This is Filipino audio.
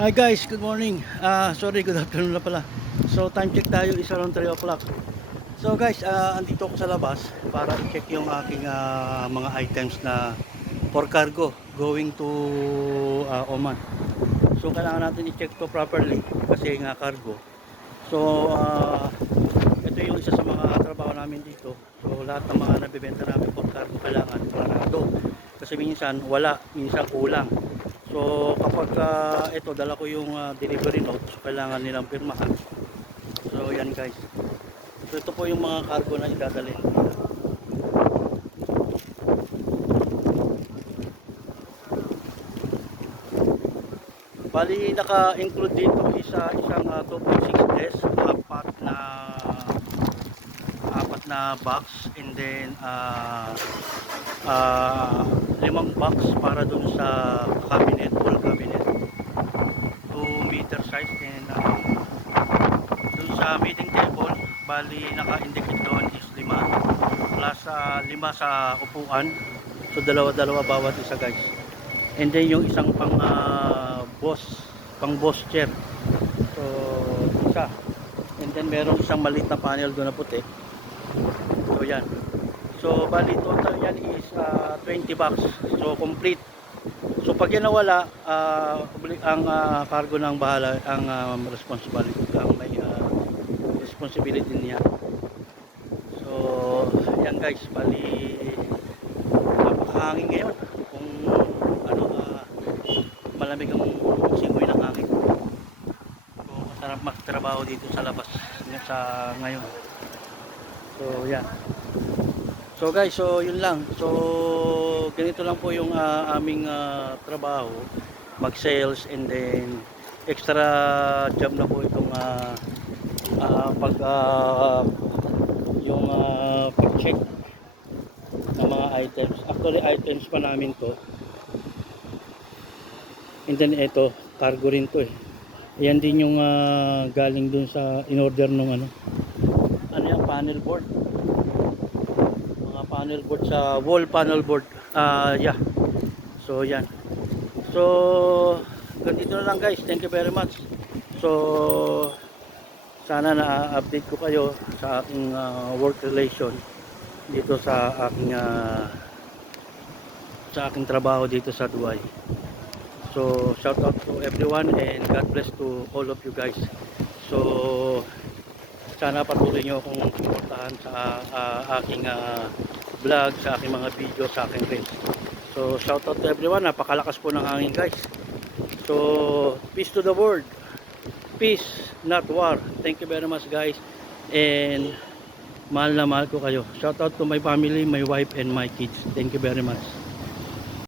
Hi guys, good morning. Sorry, good afternoon na pala. So time check tayo, is around 3 o'clock. So guys, andito ako sa labas para i-check yung aking mga items na for cargo going to Oman. So kailangan natin i-check to properly kasi nga cargo. So ito yung isa sa mga trabaho namin dito. So lahat ng mga nabibenta namin for cargo kailangan parado. Kasi minsan wala, minsan kulang. So kapag ito dala ko yung delivery note, so kailangan nilang pirmahan. So yan guys. So ito po yung mga cargo na idadalhin. Bali naka-include dito isang 2.6S, apat na box, and then limang box para dun sa cabinet, wall cabinet, 2 meter size, and dun sa meeting table bali naka-indicate doon is 5 plus 5 sa upuan, so dalawa bawat isa guys, and then yung isang pang boss chair, so isa, and then merong isang maliit na panel doon na puti. So yan. So bali total yan is 20 bucks. So complete. So pag yan nawala, ang cargo ng bahala, ang responsibility, ang may responsibility niya. So yan guys, bali napakahangin ngayon. Kung ano, malamig ang simoy ng hangin. So masarap magtrabaho dito sa labas sa ngayon. So yan. So guys, so yun lang. So ganito lang po yung aming trabaho, mag-sales, and then extra job na po itong pag yung pag-check ng mga items. Actually items pa namin to. And then ito, cargo rin to eh. Ayan din yung galing dun sa in-order nung ano yung panel board. Panel board sa wall panel board. Yeah. So yan. So ganito na lang guys. Thank you very much. So sana na-update ko kayo sa aking work relation dito sa aking trabaho dito sa Dubai. So shout out to everyone and God bless to all of you guys. So sana patuloy nyo akong suportahan sa aking vlog, sa aking mga video, sa aking reels. So shout out to everyone. Napakalakas po ng hangin guys. So peace to the world. Peace, not war. Thank you very much guys. And mahal na mahal ko kayo. Shout out to my family, my wife and my kids. Thank you very much.